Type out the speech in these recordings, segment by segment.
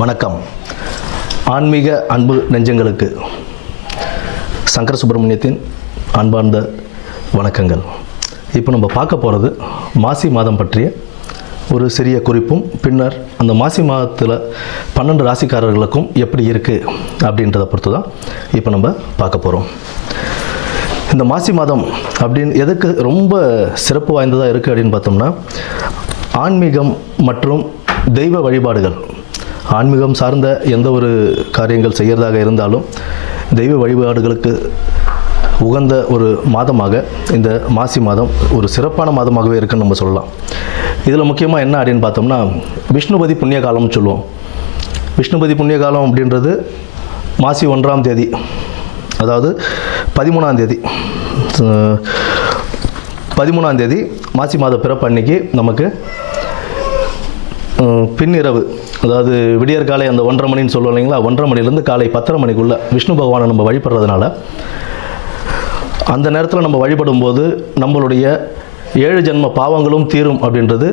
வணக்கம். ஆன்மீக அன்பு நெஞ்சங்களுக்கு சங்கர சுப்பிரமணியத்தின் அன்பார்ந்த வணக்கங்கள். இப்போ நம்ம பார்க்க போகிறது மாசி மாதம் பற்றிய ஒரு சிறிய குறிப்பும், பின்னர் அந்த மாசி மாதத்தில் 12 ராசிக்காரர்களுக்கும் எப்படி இருக்குது அப்படின்றத பொறுத்து தான் இப்போ நம்ம பார்க்க போகிறோம். இந்த மாசி மாதம் அப்படின்னு எதுக்கு ரொம்ப சிறப்பு வாய்ந்ததாக இருக்குது அப்படின்னு பார்த்தோம்னா, ஆன்மீகம் மற்றும் தெய்வ வழிபாடுகள், ஆன்மீகம் சார்ந்த எந்த ஒரு காரியங்கள் செய்கிறதாக இருந்தாலும் தெய்வ வழிபாடுகளுக்கு உகந்த ஒரு மாதமாக இந்த மாசி மாதம் ஒரு சிறப்பான மாதமாகவே இருக்குன்னு நம்ம சொல்லலாம். இதில் முக்கியமாக என்ன அப்படின்னு பார்த்தோம்னா, விஷ்ணுபதி புண்ணிய காலம்னு சொல்லுவோம். விஷ்ணுபதி புண்ணிய காலம் அப்படின்றது மாசி 1ஆம் தேதி, அதாவது 13ஆம் தேதி மாசி மாத பிறப்பு அன்னைக்கு நமக்கு பின்னிரவு, அதாவது விடியற்காலை அந்த 1:30 மணின்னு சொல்லுவோம் இல்லைங்களா, 1:30 மணிலேருந்து காலை 10:30 மணிக்குள்ளே விஷ்ணு பகவானை நம்ம வழிபடுறதுனால அந்த நேரத்தில் நம்ம வழிபடும் போது நம்மளுடைய 7 ஜென்ம பாவங்களும் தீரும் அப்படின்றது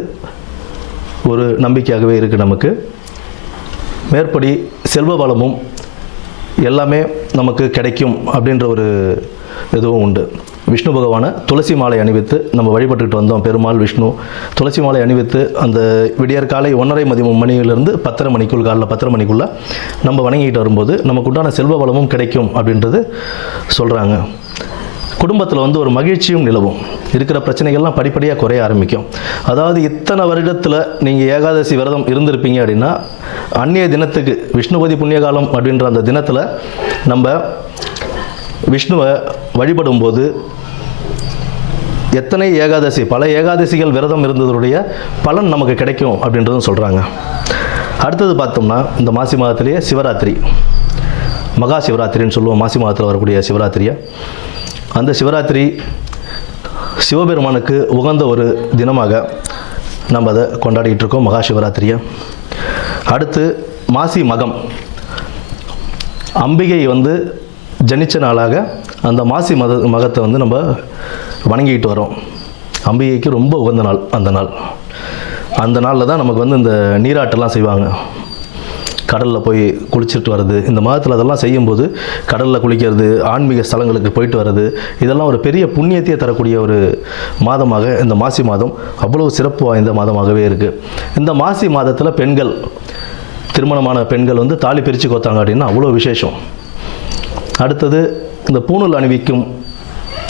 ஒரு நம்பிக்கையாகவே இருக்குது நமக்கு. மேற்படி செல்வ வளமும் எல்லாமே நமக்கு கிடைக்கும் அப்படின்ற ஒரு இதுவும் உண்டு. விஷ்ணு பகவானை துளசி மாலை அணிவித்து நம்ம வழிபட்டுக்கிட்டு வந்தோம். பெருமாள் விஷ்ணு துளசி மாலை அணிவித்து அந்த விடியற்காலை 1:30 மணியிலிருந்து 10:30 மணிக்குள், காலைல 10:30 மணிக்குள்ளே நம்ம வணங்கிட்டு வரும்போது நமக்கு உண்டான செல்வ வளமும் கிடைக்கும் அப்படின்றது சொல்கிறாங்க. குடும்பத்தில் ஒரு மகிழ்ச்சியும் நிலவும், இருக்கிற பிரச்சனைகள்லாம் படிப்படியாக குறைய ஆரம்பிக்கும். அதாவது இத்தனை வருடத்தில் நீங்கள் ஏகாதசி விரதம் இருந்திருப்பீங்க அப்படின்னா, அன்றைய தினத்துக்கு விஷ்ணுபதி புண்ணியகாலம் அப்படின்ற அந்த தினத்தில் நம்ம விஷ்ணுவை வழிபடும்போது எத்தனை ஏகாதசி, பல ஏகாதசிகள் விரதம் இருந்ததுடைய பலன் நமக்கு கிடைக்கும் அப்படின்றதும் சொல்கிறாங்க. அடுத்தது பார்த்தோம்னா, இந்த மாசி மாதத்திலேயே சிவராத்திரி, மகா சிவராத்திரின்னு சொல்லுவோம். மாசி மாதத்தில் வரக்கூடிய சிவராத்திரியை, அந்த சிவராத்திரி சிவபெருமானுக்கு உகந்த ஒரு தினமாக நம்ம அதை கொண்டாடிக்கிட்டு இருக்கோம், மகா சிவராத்திரியை. அடுத்து மாசி மகம், அம்பிகை ஜனிச்ச நாளாக அந்த மாசி மகத்தை நம்ம வணங்கிக்கிட்டு வரோம். அம்பிகைக்கு ரொம்ப உகந்த நாள் அந்த நாளில் தான் நமக்கு இந்த நீராட்டெல்லாம் செய்வாங்க. கடலில் போய் குளிச்சுட்டு வர்றது, இந்த மாதத்தில் அதெல்லாம் செய்யும்போது கடலில் குளிக்கிறது, ஆன்மீக ஸ்தலங்களுக்கு போயிட்டு வர்றது, இதெல்லாம் ஒரு பெரிய புண்ணியத்தையே தரக்கூடிய ஒரு மாதமாக இந்த மாசி மாதம் அவ்வளோ சிறப்பு வாய்ந்த மாதமாகவே இருக்குது. இந்த மாசி மாதத்தில் பெண்கள், திருமணமான பெண்கள் தாலி பிரித்து கோத்தாங்க அப்படின்னா அவ்வளோ விசேஷம். அடுத்தது இந்த பூணூல் அணிவிக்கும்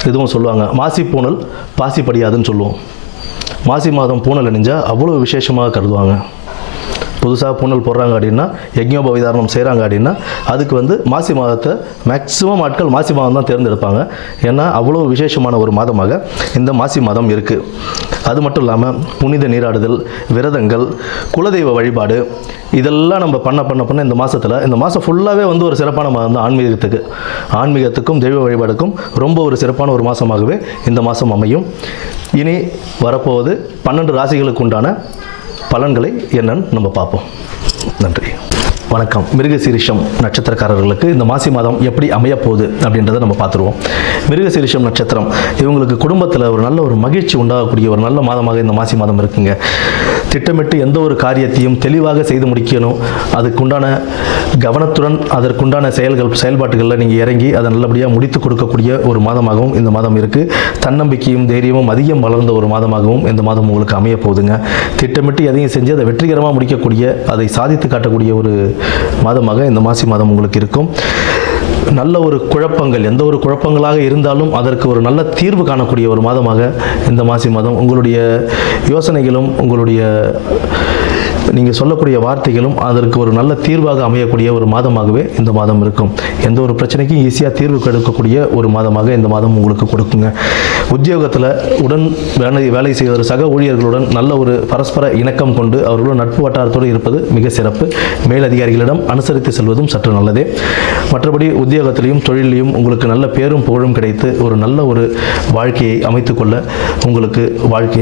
இதுவும் சொல்லுவாங்க. மாசி பூணல் பாசி படியாதுன்னு சொல்லுவோம். மாசி மாதம் பூணல் அணிஞ்சால் அவ்வளோ விசேஷமாக கருதுவாங்க. புதுசாக பூணல் போடுறாங்க அப்படின்னா, யஜ்ஞோபவிதாரணம் செய்கிறாங்க அப்படின்னா, அதுக்கு மாசி மாதத்தை மேக்ஸிமம் ஆட்கள் மாசி மாதம் தான் தேர்ந்தெடுப்பாங்க. ஏன்னா அவ்வளோ விசேஷமான ஒரு மாதமாக இந்த மாசி மாதம் இருக்குது. அது மட்டும் இல்லாமல் புனித நீராடுதல், விரதங்கள், குலதெய்வ வழிபாடு, இதெல்லாம் நம்ம பண்ண இந்த மாதத்தில், இந்த மாதம் ஃபுல்லாகவே ஒரு சிறப்பான மாதம் தான். ஆன்மீகத்துக்கும் தெய்வ வழிபாடுக்கும் ரொம்ப ஒரு சிறப்பான ஒரு மாதமாகவே இந்த மாதம் அமையும். இனி வரப்போவது 12 ராசிகளுக்கு உண்டான பலன்களை என்னன்னு நம்ம பார்ப்போம். நன்றி, வணக்கம். மிருகசீரிஷம் நட்சத்திரக்காரர்களுக்கு இந்த மாசி மாதம் எப்படி அமையப்போகுது அப்படின்றத நம்ம பார்த்துருவோம். மிருகசீரிஷம் நட்சத்திரம், இவங்களுக்கு குடும்பத்தில் ஒரு நல்ல ஒரு மகிழ்ச்சி உண்டாகக்கூடிய ஒரு நல்ல மாதமாக இந்த மாசி மாதம் இருக்குங்க. திட்டமிட்டு எந்த ஒரு காரியத்தையும் தெளிவாக செய்து முடிக்கணும். அதுக்குண்டான கவனத்துடன் அதற்குண்டான செயல்பாட்டுகளில் நீங்கள் இறங்கி அதை நல்லபடியாக முடித்து கொடுக்கக்கூடிய ஒரு மாதமாகவும் இந்த மாதம் இருக்குது. தன்னம்பிக்கையும் தைரியமும் அதிகம் வளர்ந்த ஒரு மாதமாகவும் இந்த மாதம் உங்களுக்கு அமைய போகுதுங்க. திட்டமிட்டு எதையும் செஞ்சு அதை வெற்றிகரமாக முடிக்கக்கூடிய, அதை சாதித்து காட்டக்கூடிய ஒரு மாதமாக இந்த மாசி மாதம் உங்களுக்கு இருக்கும். நல்ல ஒரு குழப்பங்கள், எந்த ஒரு குழப்பங்களாக இருந்தாலும் அதற்கு ஒரு நல்ல தீர்வு காணக்கூடிய ஒரு மாதமாக இந்த மாசி மாதம், உங்களுடைய யோசனைகளும் உங்களுடைய நீங்கள் சொல்லக்கூடிய வார்த்தைகளும் அதற்கு ஒரு நல்ல தீர்வாக அமையக்கூடிய ஒரு மாதமாகவே இந்த மாதம் இருக்கும். எந்த ஒரு பிரச்சனைக்கும் ஈஸியாக தீர்வு கொடுக்கக்கூடிய ஒரு மாதமாக இந்த மாதம் உங்களுக்கு கொடுக்குங்க. உத்தியோகத்தில் வேலை செய்கிற சக ஊழியர்களுடன் நல்ல ஒரு பரஸ்பர இணக்கம் கொண்டு அவர்களுடன் நட்பு வட்டாரத்தோடு இருப்பது மிக சிறப்பு. மேலதிகாரிகளிடம் அனுசரித்து செல்வதும் சற்று நல்லதே. மற்றபடி உத்தியோகத்திலையும் தொழிலையும் உங்களுக்கு நல்ல பேரும் புகழும் கிடைத்து ஒரு நல்ல ஒரு வாழ்க்கையை அமைத்துக்கொள்ள உங்களுக்கு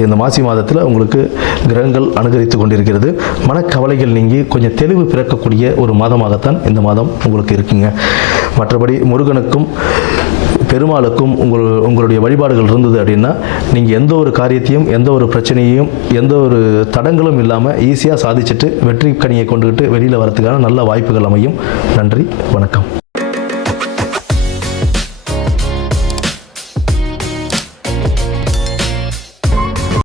இந்த மாசி மாதத்தில் உங்களுக்கு கிரகங்கள் அனுகரித்து கொண்டிருக்கிறது. மனக்கவலைகள் நீங்கி கொஞ்சம் தெளிவு பிறக்கக்கூடிய ஒரு மாதமாகத்தான் இந்த மாதம் உங்களுக்கு இருக்குங்க. மற்றபடி முருகனுக்கும் பெருமாளுக்கும் உங்களுடைய வழிபாடுகள் இருந்தது அப்படின்னா நீங்கள் எந்த ஒரு காரியத்தையும், எந்த ஒரு பிரச்சனையையும், எந்த ஒரு தடங்களும் இல்லாமல் ஈஸியாக சாதிச்சுட்டு வெற்றி கனியை கொண்டுகிட்டு வெளியில் வரதுக்கான நல்ல வாய்ப்புகள் அமையும். நன்றி, வணக்கம்.